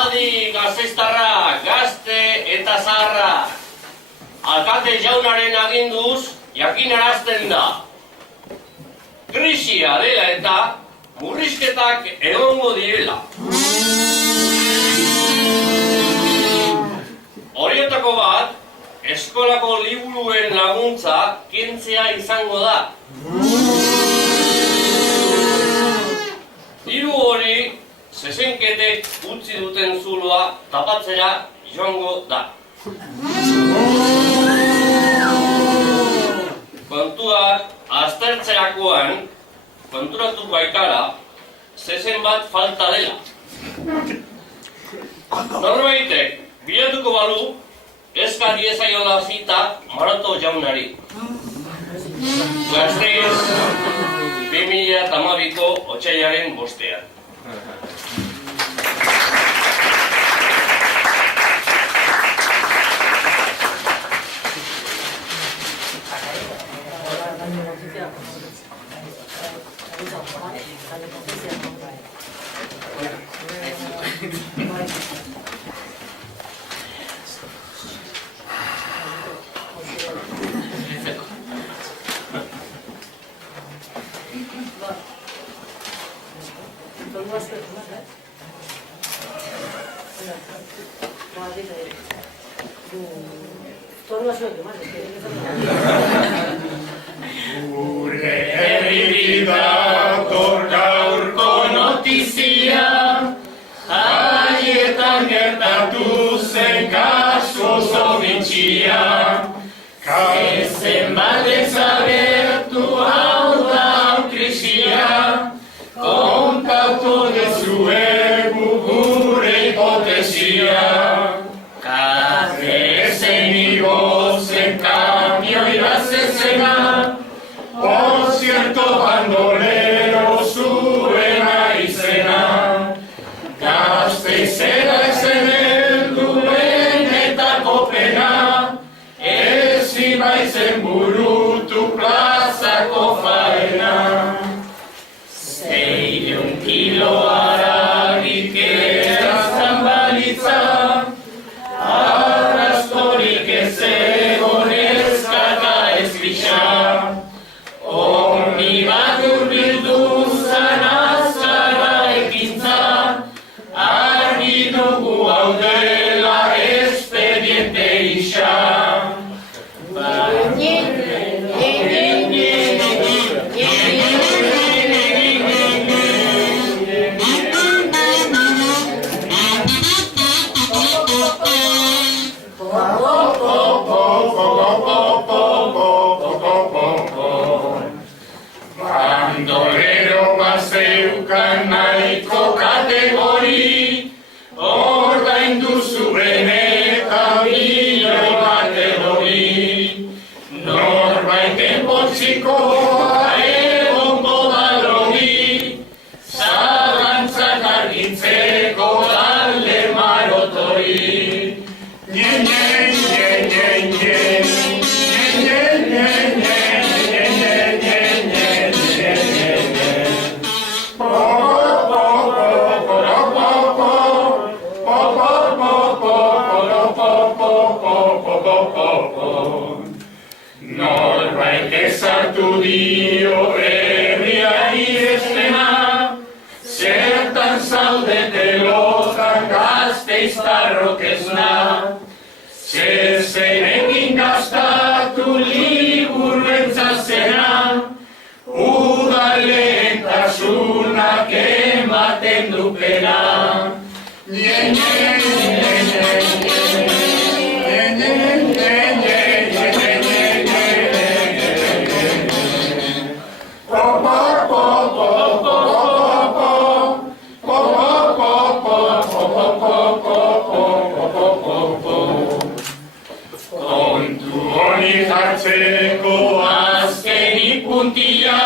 Adi, gasteiztarrak, gazte eta zaharra. Alkate jaunaren aginduz, jakinarazten da. Krisia dela eta murrizketak egongo direla. Horietako bat, eskolako liburuen laguntza kentzea izango da. Diru hori, zezenketek utzi duten zuloa tapatzera joango da. Kontuak aztertzerakoan konturatu baikara zezen bat falta dela. Norbaitek bilatuko balu eska diezaiola zita Maroto jaunari. Gasteiz 2012ko otsailaren 5. Gure herrira gaurko notizia, haietan gertatu zen kasu oso bitxia. Ezen batez abertu hau da krisia, kontatu dezuegu gure hipotesia. Ezen igozen kamioira zezena, por cierto bandolero zuena izena. Gasteizera ezen helduenetako pena, ezin baitzen burutu plazako faena. 600 kilo haragik eraztan balitza, arrastorik ez egon ezkaka ez pixa. Honi bat urbildu zan azkarra ekintza, argi dugu hau dela espediente isa. Bandolero bazeukan nahiko kategori, ordaindu zuen eta milioi bat erori. Norbaiten poltsikoa egongo da lori, zalantzak argitzeko talde marotori. Norbait ezartu dio herriari estena, zertan zaudete lotan gasteiztarrok esna. Zezenekin gastatu liburuen zena, udaleentasunak ematen du pena. Kontu honi jartzeko azkenik puntia,